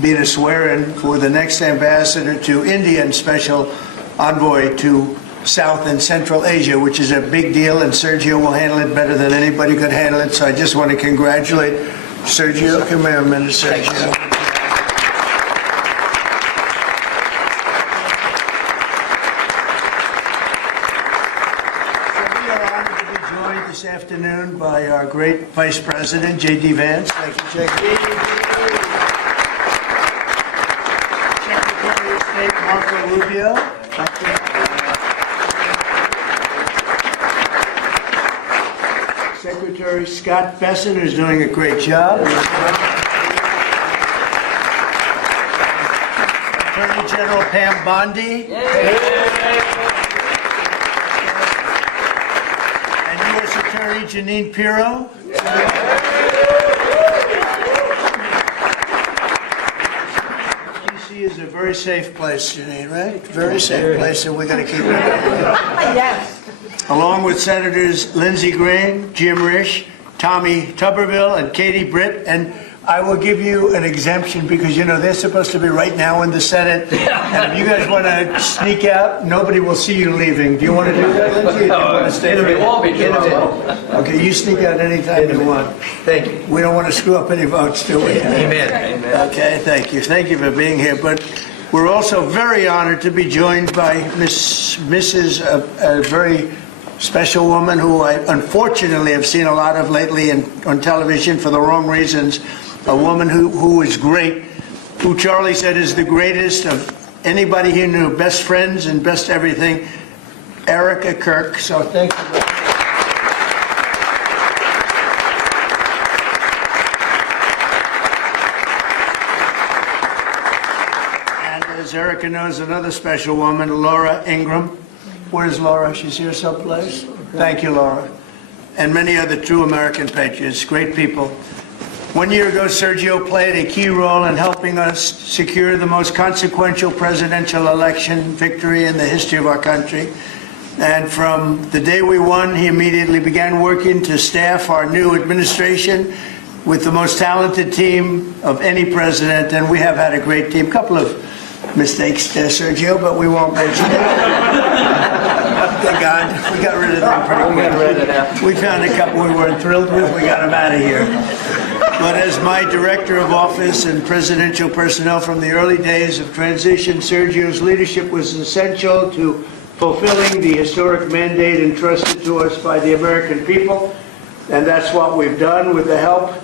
being a swear-in for the next ambassador to India and special envoy to South and Central Asia, which is a big deal, and Sergio will handle it better than anybody could handle it. So I just want to congratulate Sergio. Come here a minute, Sergio. This afternoon by our great Vice President, J.D. Vance. Thank you, J.D. Secretary of State, Marco Rubio. Secretary Scott Bessent is doing a great job. Attorney General Pam Bondi. Attorney Janine Pirro. DC is a very safe place, Janine, right? Very safe place, and we're going to keep it. Yes. Along with Senators Lindsey Graham, Jim Risch, Tommy Tuberville, and Katie Britt, and I will give you an exemption because, you know, they're supposed to be right now in the Senate. And if you guys want to sneak out, nobody will see you leaving. Do you want to do that, Lindsey? Or do you want to stay there? It won't be true. Okay, you sneak out anytime you want. Thank you. We don't want to screw up any votes, do we? Amen. Amen. Okay, thank you. Thank you for being here. But we're also very honored to be joined by Mrs. a very special woman who I unfortunately have seen a lot of lately on television for the wrong reasons. A woman who is great, who Charlie said is the greatest of anybody he knew, best friends and best everything, Erica Kirk. So thank you. And as Erica knows, another special woman, Laura Ingram. Where's Laura? She's here someplace. Thank you, Laura. And many other true American patriots, great people. 1 year ago, Sergio played a key role in helping us secure the most consequential presidential election victory in the history of our country. And from the day we won, he immediately began working to staff our new administration with the most talented team of any president. And we have had a great team. A couple of mistakes there, Sergio, but we won't mention it. Thank God. We got rid of them pretty quick. We found a couple we weren't thrilled with. We got them out of here. But as my director of office and presidential personnel from the early days of transition, Sergio's leadership was essential to fulfilling the historic mandate entrusted to us by the American people. And that's what we've done with the help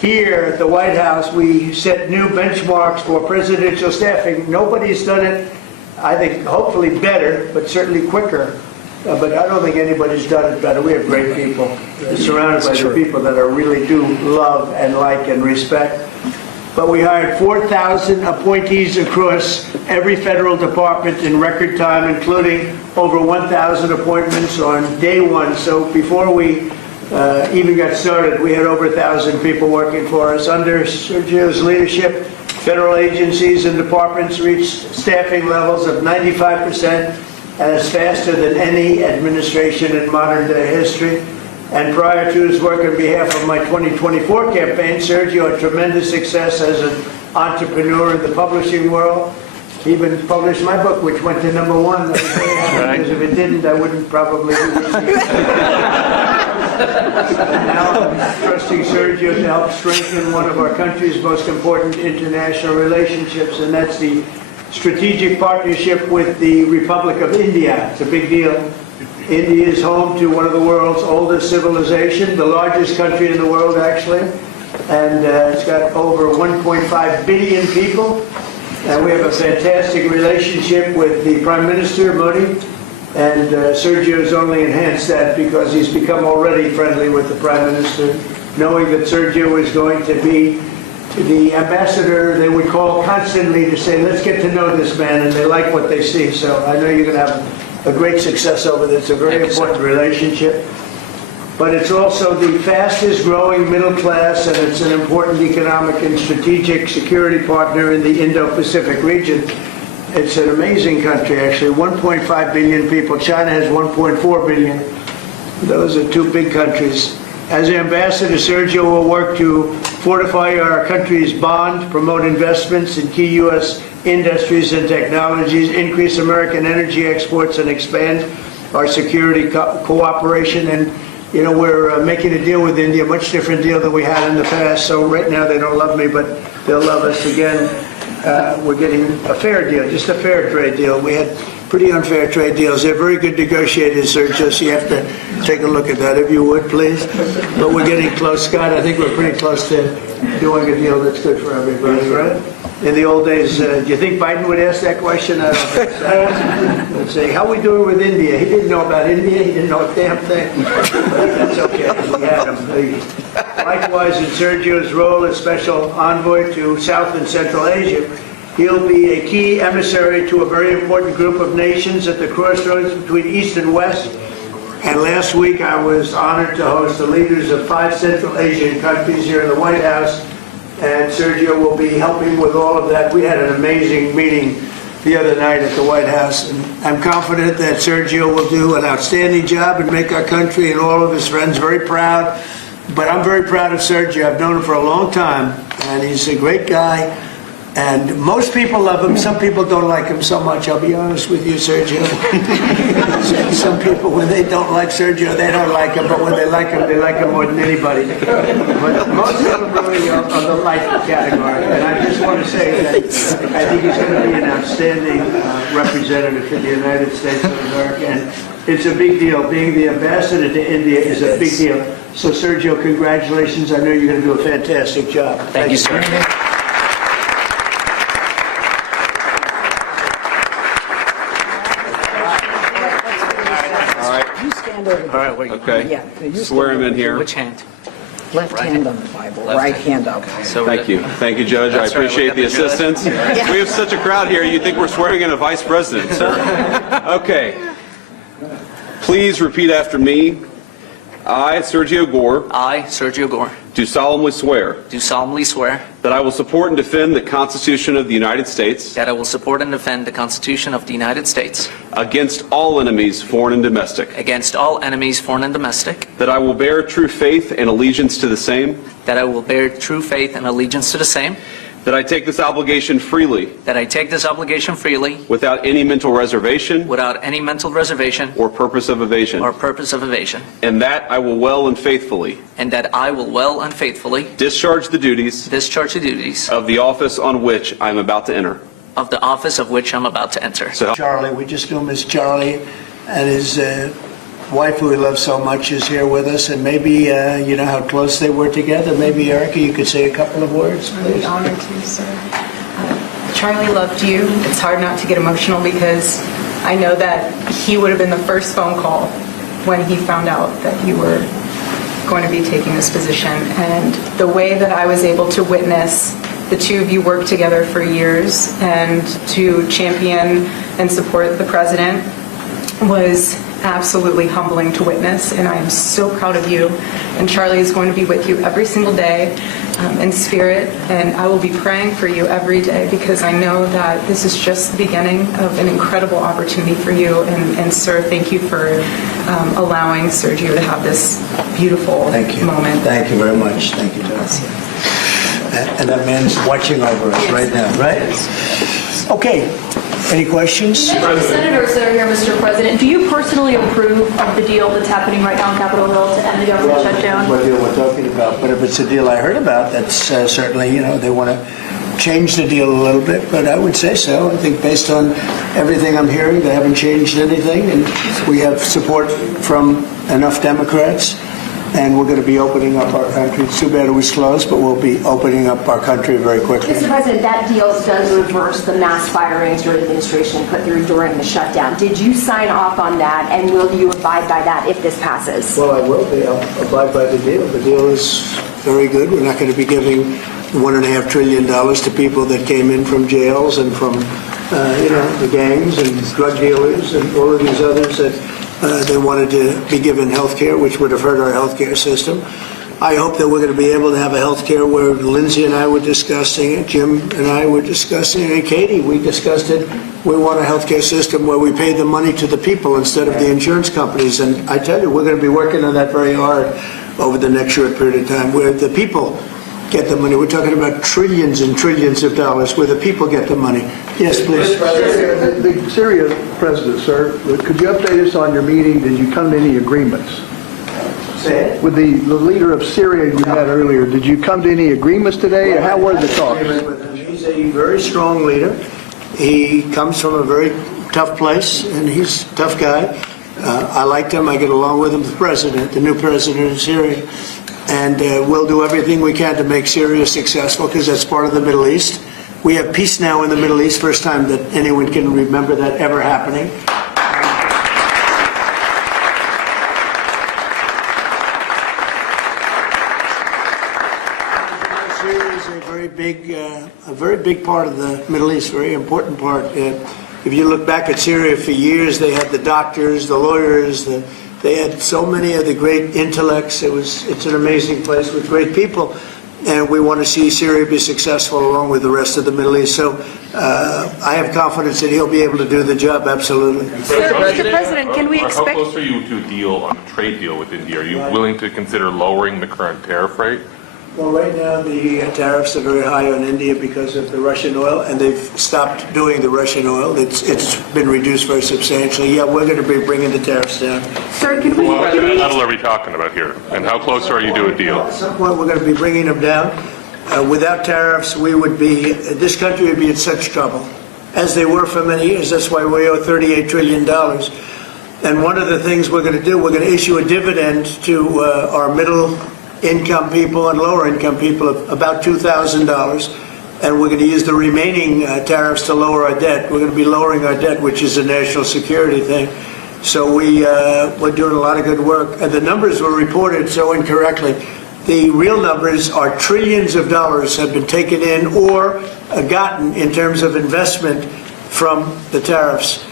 here at the White House. We set new benchmarks for presidential staffing. Nobody's done it, I think, hopefully better, but certainly quicker. But I don't think anybody's done it better. We have great people. We're surrounded by the people that I really do love and like and respect. But we hired 4,000 appointees across every federal department in record time, including over 1,000 appointments on day one. So before we even got started, we had over 1,000 people working for us. Under Sergio's leadership, federal agencies and departments reached staffing levels of 95%. And it's faster than any administration in modern day history. And prior to his work on behalf of my 2024 campaign, Sergio had tremendous success as an entrepreneur in the publishing world. He even published my book, which went to #1. Because if it didn't, I wouldn't probably be received. And now I'm trusting Sergio to help strengthen one of our country's most important international relationships, and that's the strategic partnership with the Republic of India. It's a big deal. India is home to one of the world's oldest civilizations, the largest country in the world, actually. And it's got over 1.5 billion people. And we have a fantastic relationship with the Prime Minister, Modi. And Sergio's only enhanced that because he's become already friendly with the Prime Minister, knowing that Sergio is going to be the ambassador they would call constantly to say, let's get to know this man, and they like what they see. So I know you're going to have a great success over this. It's a very important relationship. But it's also the fastest growing middle class, and it's an important economic and strategic security partner in the Indo-Pacific region. It's an amazing country, actually. 1.5 billion people. China has 1.4 billion. Those are two big countries. As ambassador, Sergio will work to fortify our country's bond, promote investments in key U.S. industries and technologies, increase American energy exports, and expand our security cooperation. And, you know, we're making a deal with India, a much different deal than we had in the past. So right now they don't love me, but they'll love us again. We're getting a fair deal, just a fair trade deal. We had pretty unfair trade deals. They're very good negotiators, Sergio, so you have to take a look at that, if you would, please. But we're getting close, Scott. I think we're pretty close to doing a deal that's good for everybody, right? In the old days, do you think Biden would ask that question? Let's say, how are we doing with India? He didn't know about India. He didn't know a damn thing. But that's okay. We had him. Likewise, in Sergio's role as special envoy to South and Central Asia, he'll be a key emissary to a very important group of nations at the crossroads between East and West. And last week, I was honored to host the leaders of 5 Central Asian countries here in the White House. And Sergio will be helping with all of that. We had an amazing meeting the other night at the White House. And I'm confident that Sergio will do an outstanding job and make our country and all of his friends very proud. But I'm very proud of Sergio. I've known him for a long time, and he's a great guy. And most people love him. Some people don't like him so much. I'll be honest with you, Sergio. Some people, when they don't like Sergio, they don't like him. But when they like him more than anybody. But most of them really are the like category. And I just want to say that I think he's going to be an outstanding representative for the United States of America. And it's a big deal. Being the ambassador to India is a big deal. So, Sergio, congratulations. I know you're going to do a fantastic job. Thank you, sir. All right, Okay. Yeah. Swear him in here. Which hand? Left hand on the Bible, right hand up. So thank you. Thank you, Judge. I appreciate the assistance. We have such a crowd here, you'd think we're swearing in a vice president, sir. Okay. Please repeat after me. I, Sergio Gor, I, Sergio Gor, do solemnly swear do solemnly swear that I will support and defend the Constitution of the United States that I will support and defend the Constitution of the United States against all enemies, foreign and domestic, against all enemies, foreign and domestic, that I will bear true faith and allegiance to the same, that I will bear true faith and allegiance to the same, that I take this obligation freely that I take this obligation freely without any mental reservation without any mental reservation or purpose of evasion, or purpose of evasion, and that I will well and faithfully and that I will well and faithfully discharge the duties discharge the duties of the office on which I am about to enter. of the office of which I'm about to enter. So Charlie, we just knew Miss Charlie, and his wife, who we love so much, is here with us. And maybe, you know how close they were together. Maybe, Erica, you could say a couple of words, I'm really please. honored to, sir. Charlie loved you. It's hard not to get emotional because I know that he would have been the first phone call when he found out that you were going to be taking this position. And the way that I was able to witness the two of you work together for years and to champion and support the president was absolutely humbling to witness, and I am so proud of you. And Charlie is going to be with you every single day in spirit, and I will be praying for you every day because I know that this is just the beginning of an incredible opportunity for you. And sir, thank you for allowing Sergio to have this beautiful moment. Thank you very much. Thank you, Charlie. And that man's watching over us right now, right? Okay. Any questions? Senators that are here, Mr. President, do you personally approve of the deal that's happening right now on Capitol Hill to end the government shutdown? What deal we're talking about, but if it's a deal I heard about, that's certainly, you know, they want to change the deal a little bit, but I would say so. I think based on everything I'm hearing, they haven't changed anything, and we have support from enough Democrats. And we're going to be opening up our country. It's too bad it was closed, but we'll be opening up our country very quickly. Mr. President, that deal does reverse the mass firings your administration put through during the shutdown. Did you sign off on that, and will you abide by that if this passes? Well, I will be. I'll abide by the deal. The deal is very good. We're not going to be giving $1.5 trillion to people that came in from jails and from, you know, the gangs and drug dealers and all of these others that they wanted to be given health care, which would have hurt our health care system. I hope that we're going to be able to have a health care where Lindsay and I were discussing it, Jim and I were discussing it, and Katie, we discussed it. We want a health care system where we pay the money to the people instead of the insurance companies. And I tell you, we're going to be working on that very hard over the next short period of time, where the people get the money. We're talking about trillions and trillions of dollars where the people get the money. Yes, please. The Syria president, sir, could you update us on your meeting? Did you come to any agreements? Say it. With the leader of Syria you met earlier, did you come to any agreements today? How were the talks? He's a very strong leader. He comes from a very tough place, and he's a tough guy. I liked him. I get along with him, the new president of Syria. And we'll do everything we can to make Syria successful, because that's part of the Middle East. We have peace now in the Middle East, first time that anyone can remember that ever happening. Syria is a very big part of the Middle East, very important part. If you look back at Syria for years, they had the doctors, the lawyers, they had so many of the great intellects. It's an amazing place with great people, and we want to see Syria be successful along with the rest of the Middle East. So I have confidence that he'll be able to do the job, absolutely. Mr. President, can we How expect... close are you to a deal on a trade deal with India? Are you willing to consider lowering the current tariff rate? Well, right now the tariffs are very high on India because of the Russian oil, and they've stopped doing the Russian oil. It's been reduced very substantially. Yeah, we're going to be bringing the tariffs down. Sir, can we... What level are we talking about here? And how close are you to a deal? At some point, we're going to be bringing them down. Without tariffs, this country would be in such trouble, as they were for many years. That's why we owe $38 trillion. And one of the things we're going to do, we're going to issue a dividend to our middle income people and lower income people of about $2,000, and we're going to use the remaining tariffs to lower our debt. We're going to be lowering our debt, which is a national security thing. So we're doing a lot of good work, and the numbers were reported so incorrectly. The real numbers are trillions of dollars have been taken in or gotten in terms of investment from the tariffs.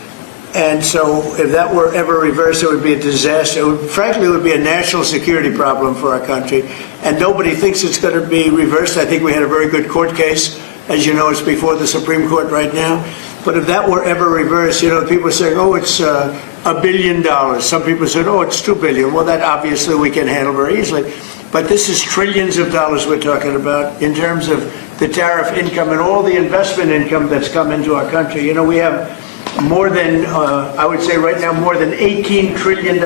And so if that were ever reversed, it would be a disaster. Frankly, it would be a national security problem for our country. And nobody thinks it's going to be reversed. I think we had a very good court case. As you know, it's before the Supreme Court right now. But if that were ever reversed, people are saying, oh, it's $1 billion. Some people said, oh, it's $2 billion. Well, that obviously we can handle very easily. But this is trillions of dollars we're talking about in terms of the tariff income and all the investment income that's come into our country. We have more than, I would say right now, more than $18 trillion.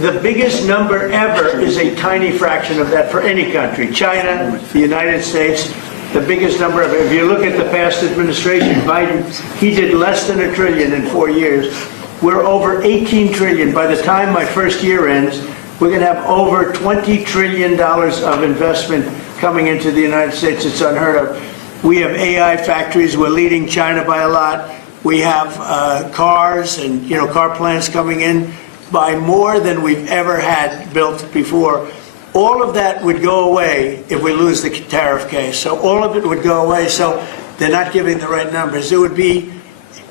The biggest number ever is a tiny fraction of that for any country. China, the United States, the biggest number ever. If you look at the past administration, Biden, he did less than $1 trillion in 4 years. We're over $18 trillion. By the time my first year ends, we're going to have over $20 trillion of investment coming into the United States. It's unheard of. We have AI factories. We're leading China by a lot. We have cars and car plants coming in by more than we've ever had built before. All of that would go away if we lose the tariff case. So all of it would go away. So they're not giving the right numbers. It would be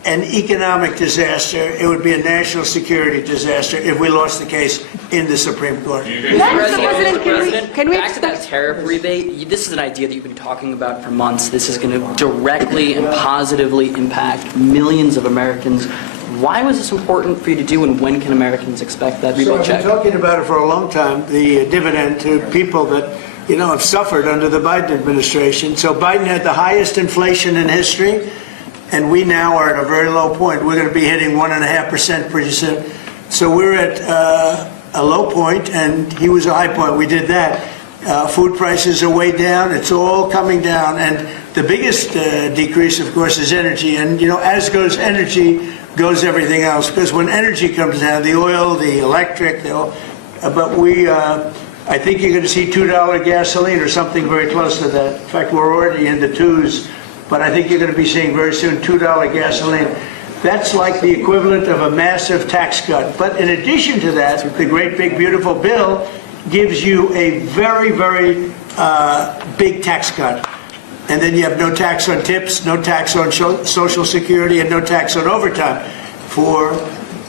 an economic disaster. It would be a national security disaster if we lost the case in the Supreme Court. Mr. President, can we back to that tariff rebate, this is an idea that you've been talking about for months. This is going to directly and positively impact millions of Americans. Why was this important for you to do, and when can Americans expect that rebate I've check? been talking about it for a long time, the dividend to people that have suffered under the Biden administration. So Biden had the highest inflation in history, and we now are at a very low point. We're going to be hitting 1.5% pretty soon. So we're at a low point, and he was a high point. We did that. Food prices are way down. It's all coming down. And the biggest decrease, of course, is energy. And, as goes energy, goes everything else. Because when energy comes down, the oil, the electric, I think you're going to see $2 gasoline or something very close to that. In fact, we're already in the twos. But I think you're going to be seeing very soon $2 gasoline. That's like the equivalent of a massive tax cut. But in addition to that, the great big beautiful bill gives you a very, very big tax cut. And then you have no tax on tips, no tax on Social Security, and no tax on overtime for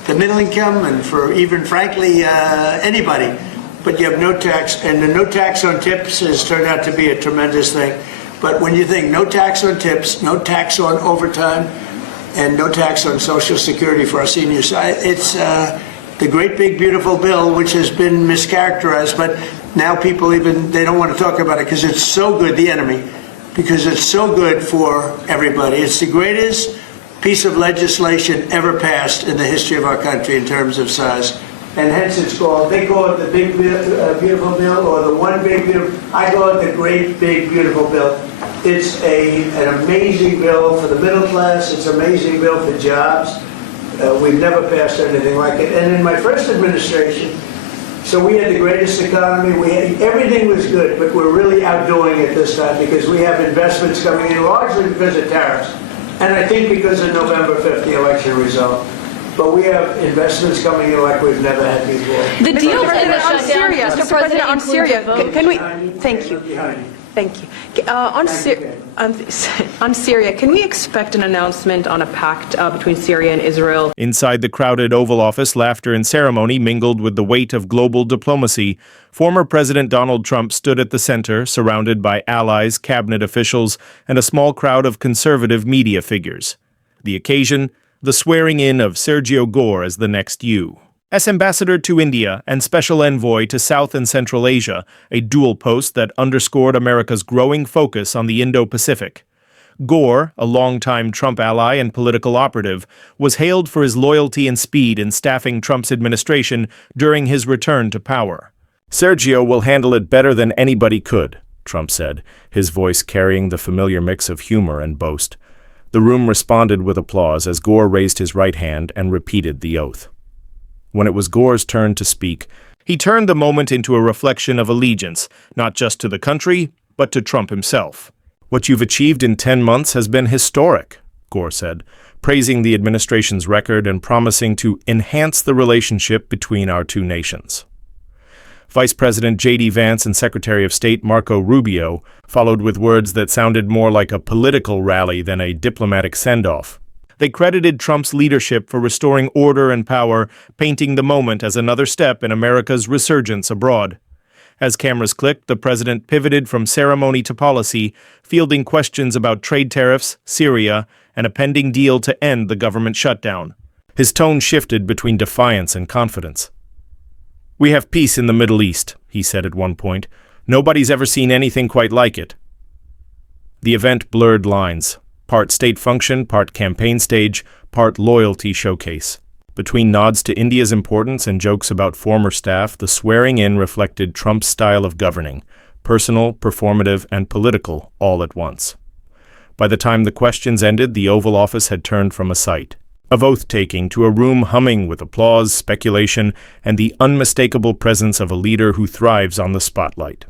the middle income and for even, frankly, anybody. But you have no tax, and the no tax on tips has turned out to be a tremendous thing. But when you think no tax on tips, no tax on overtime, and no tax on Social Security for our seniors, it's the great big beautiful bill, which has been mischaracterized. But Now people they don't want to talk about it because it's so good, the enemy, because it's so good for everybody. It's the greatest piece of legislation ever passed in the history of our country in terms of size. And hence they call it the big, beautiful bill, or the one big, beautiful, I call it the great, big, beautiful bill. It's an amazing bill for the middle class. It's an amazing bill for jobs. We've never passed anything like it. And in my first administration, so we had the greatest economy. Everything was good, but we're really outdoing it this time because we have investments coming in largely because of tariffs. And I think because of November 5th, the election result. But we have investments coming in like we've never had before. The deal Mr. President, on Syria, Mr. Mr. President, on includes Syria, a vote. can we, thank you. Thank you. On Syria, can we expect an announcement on a pact between Syria and Israel? Inside the crowded Oval Office, laughter and ceremony mingled with the weight of global diplomacy. Former President Donald Trump stood at the center, surrounded by allies, cabinet officials, and a small crowd of conservative media figures. The occasion, the swearing-in of Sergio Gor as the next U. As ambassador to India and special envoy to South and Central Asia, a dual post that underscored America's growing focus on the Indo-Pacific. Gor, a longtime Trump ally and political operative, was hailed for his loyalty and speed in staffing Trump's administration during his return to power. "Sergio will handle it better than anybody could," Trump said, his voice carrying the familiar mix of humor and boast. The room responded with applause as Gor raised his right hand and repeated the oath. When it was Gor's turn to speak, he turned the moment into a reflection of allegiance, not just to the country, but to Trump himself. "What you've achieved in 10 months has been historic," Gor said, praising the administration's record and promising to enhance the relationship between our two nations. Vice President J.D. Vance and Secretary of State Marco Rubio followed with words that sounded more like a political rally than a diplomatic send-off. They credited Trump's leadership for restoring order and power, painting the moment as another step in America's resurgence abroad. As cameras clicked, the president pivoted from ceremony to policy, fielding questions about trade tariffs, Syria, and a pending deal to end the government shutdown. His tone shifted between defiance and confidence. "We have peace in the Middle East," he said at one point. "Nobody's ever seen anything quite like it." The event blurred lines. Part state function, part campaign stage, part loyalty showcase. Between nods to India's importance and jokes about former staff, the swearing-in reflected Trump's style of governing, personal, performative, and political, all at once. By the time the questions ended, the Oval Office had turned from a sight of oath-taking to a room humming with applause, speculation, and the unmistakable presence of a leader who thrives on the spotlight.